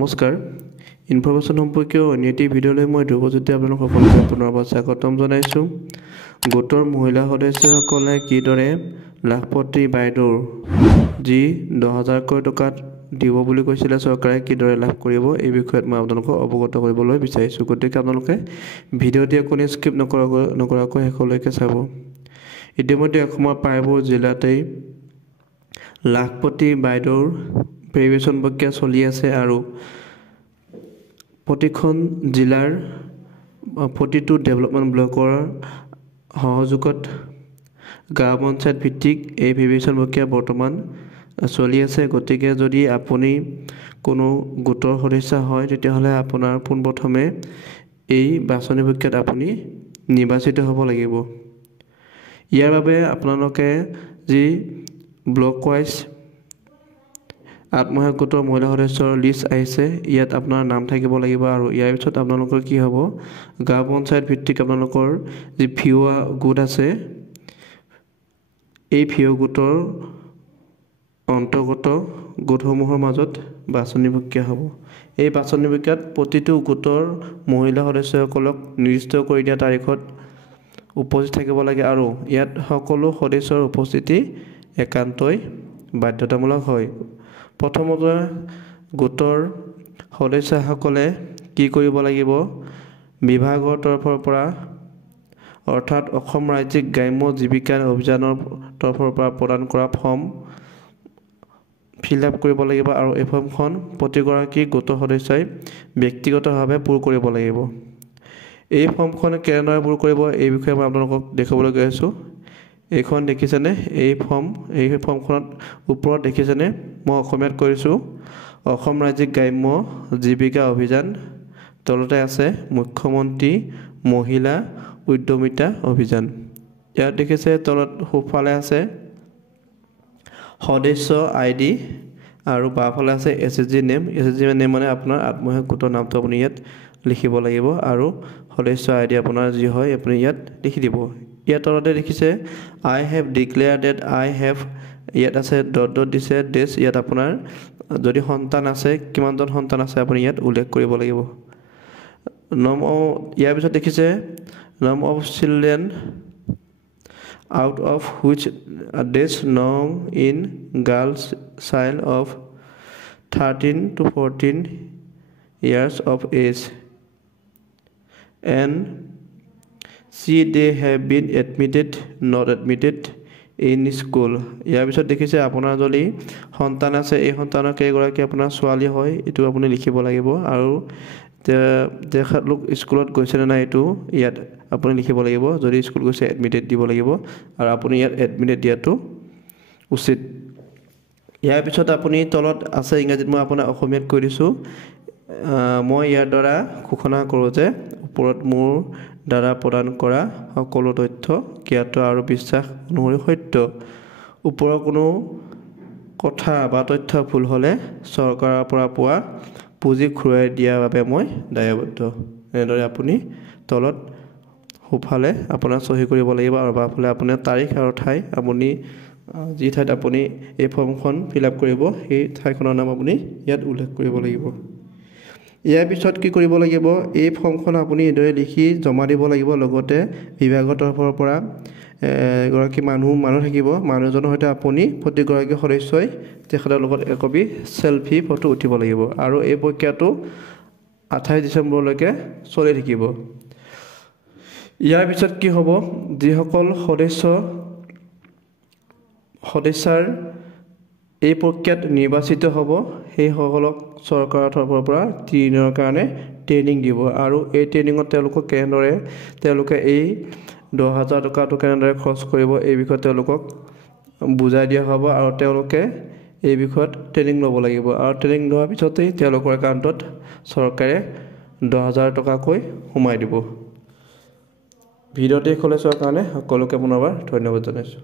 নমস্কাৰ ইনফৰমেশ্যন সম্পৰ্কীয় অন্য এটি ভিডিঅ'লৈ মই ধ্ৰুৱজ্যোতি আপোনালোক সকলোকে পুনৰবাৰ স্বাগতম জনাইছোঁ। গোটৰ মহিলা সদস্যসকলে কিদৰে লাখপতি বাইদেউৰ যি 10,000 টকাত দিব বুলি কৈছিলে চৰকাৰে কিদৰে লাভ কৰিব এই বিষয়ত মই আপোনালোকক অৱগত কৰিবলৈ বিচাৰিছোঁ। গতিকে আপোনালোকে ভিডিঅ'টি কোনো স্কিপ নকৰাকৈ শেষলৈকে চাব। ইতিমধ্যে অসমৰ প্ৰায়বোৰ জিলাতেই লাখপতি বাইদেউৰ ভেৰিফিকেশ্যন প্ৰক্ৰিয়া চলি আছে আৰু প্ৰতিখন জিলাৰ প্ৰতিটো ডেভেলপমেণ্ট ব্লকৰ সহযোগত গাঁও পঞ্চায়ত ভিত্তিক এই ভেৰিফিকেশ্যন প্ৰক্ৰিয়া বৰ্তমান চলি আছে। গতিকে যদি আপুনি কোনো গোটৰ সদস্য হয় তেতিয়াহ'লে আপোনাৰ পোনপ্ৰথমে এই বাছনি প্ৰক্ৰিয়াত আপুনি নিৰ্বাচিত হ'ব লাগিব। ইয়াৰ বাবে আপোনালোকে যি ব্লক ৱাইজ আত্মসহায়ক গোটৰ মহিলা সদস্যৰ লিষ্ট আহিছে ইয়াত আপোনাৰ নাম থাকিব লাগিব আৰু ইয়াৰ পিছত আপোনালোকৰ কি হ'ব, গাঁও পঞ্চায়ত ভিত্তিক আপোনালোকৰ যি ভিঅ' গোট আছে এই ভিঅ' গোটৰ অন্তৰ্গত গোটসমূহৰ মাজত বাছনি প্ৰক্ৰিয়া হ'ব। এই বাছনি প্ৰক্ৰিয়াত প্ৰতিটো গোটৰ মহিলা সদস্যসকলক নিৰ্দিষ্ট কৰি দিয়া তাৰিখত উপস্থিত থাকিব লাগে আৰু ইয়াত সকলো সদস্যৰ উপস্থিতি একান্তই বাধ্যতামূলক হয়। প্ৰথমতে গোটৰ সদস্যসকলে কি কৰিব লাগিব, বিভাগৰ তৰফৰ পৰা অৰ্থাৎ অসম ৰাজ্যিক গ্ৰাম্য জীৱিকা অভিযানৰ তৰফৰ পৰা প্ৰদান কৰা ফৰ্ম ফিল আপ কৰিব লাগিব আৰু এই ফৰ্মখন প্ৰতিগৰাকী গোটৰ সদস্যই ব্যক্তিগতভাৱে পূৰ কৰিব লাগিব। এই ফৰ্মখন কেনেদৰে পূৰ কৰিব এই বিষয়ে মই আপোনালোকক দেখুৱাবলৈ গৈ আছোঁ। এইখন দেখিছেনে, এই ফৰ্মখনত ওপৰত দেখিছেনে, মই অসমীয়াত কৰিছোঁ অসম ৰাজ্যিক গ্ৰাম্য জীৱিকা অভিযান, তলতে আছে মুখ্যমন্ত্ৰী মহিলা উদ্যমিতা অভিযান। ইয়াত দেখিছে তলত সোঁফালে আছে সদস্য ID আৰু বাওঁফালে আছে SHG নেম। SHG নেম মানে আপোনাৰ আত্মসহায়ক গোটৰ নামটো আপুনি ইয়াত লিখিব লাগিব আৰু সদস্য ID আপোনাৰ যি হয় আপুনি ইয়াত লিখি দিব। ইয়াত তলতে দেখিছে I have declared that I have, ইয়াত আছে ডট দিছে ডেছ, ইয়াত আপোনাৰ যদি সন্তান আছে কিমানজন সন্তান আছে আপুনি ইয়াত উল্লেখ কৰিব লাগিব। ইয়াৰ পিছত দেখিছে নাম of children out of which dash known in girls child of 13 to 14 years of age and see they have been admitted not admitted in school। ইয়াৰ পিছত দেখিছে আপোনাৰ যদি সন্তান আছে এই সন্তানৰ কেইগৰাকী আপোনাৰ ছোৱালী হয় এইটো আপুনি লিখিব লাগিব আৰু তেখেতলোক স্কুলত গৈছে নে নাই এইটো ইয়াত আপুনি লিখিব লাগিব। যদি স্কুল গৈছে এডমিটেড দিব লাগিব আৰু আপুনি ইয়াত এডমিটেড দিয়াটো উচিত। ইয়াৰ পিছত আপুনি তলত আছে ইংৰাজীত, মই আপোনাক অসমীয়াত কৈ দিছোঁ। মই ইয়াৰ দ্বাৰা ঘোষণা কৰোঁ যে ওপৰত মোৰ দ্বাৰা প্ৰদান কৰা সকলো তথ্য জ্ঞাত আৰু বিশ্বাস অনুসৰি সত্য। ওপৰৰ কোনো কথা বা তথ্য ভুল হ'লে চৰকাৰৰ পৰা পোৱা পুঁজি ঘূৰাই দিয়াৰ বাবে মই দায়বদ্ধ। এনেদৰে আপুনি তলত সোঁফালে আপোনাৰ চহী কৰিব লাগিব আৰু বাওঁফালে আপোনাৰ তাৰিখ আৰু ঠাই, আপুনি যি ঠাইত আপুনি এই ফৰ্মখন ফিল আপ কৰিব সেই ঠাইখনৰ নাম আপুনি ইয়াত উল্লেখ কৰিব লাগিব। ইয়াৰ পিছত কি কৰিব লাগিব, এই ফৰ্মখন আপুনি এইদৰে লিখি জমা দিব লাগিব। লগতে বিভাগৰ তৰফৰ পৰা এগৰাকী মানুহ থাকিব, মানুহজনৰ সৈতে আপুনি প্ৰতিগৰাকী সদস্যই তেখেতৰ লগত একপি চেলফি ফটো উঠিব লাগিব আৰু এই প্ৰক্ৰিয়াটো 28 ডিচেম্বৰলৈকে চলি থাকিব। ইয়াৰ পিছত কি হ'ব, যিসকল সদস্যাৰ এই প্ৰক্ৰিয়াত নিৰ্বাচিত হ'ব সেইসকলক চৰকাৰৰ তৰফৰ পৰা 3 দিনৰ কাৰণে ট্ৰেইনিং দিব আৰু এই ট্ৰেইনিঙত তেওঁলোকে এই 10,000 টকাটো কেনেদৰে খৰচ কৰিব এই বিষয়ত তেওঁলোকক বুজাই দিয়া হ'ব আৰু তেওঁলোকে এই বিষয়ত ট্ৰেইনিং ল'ব লাগিব আৰু ট্ৰেইনিং লোৱাৰ পিছতেই তেওঁলোকৰ একাউণ্টত চৰকাৰে 10,000 টকাকৈ সোমাই দিব। ভিডিঅ'টি শেষলৈ চোৱাৰ কাৰণে সকলোকে পুনৰবাৰ ধন্যবাদ জনাইছোঁ।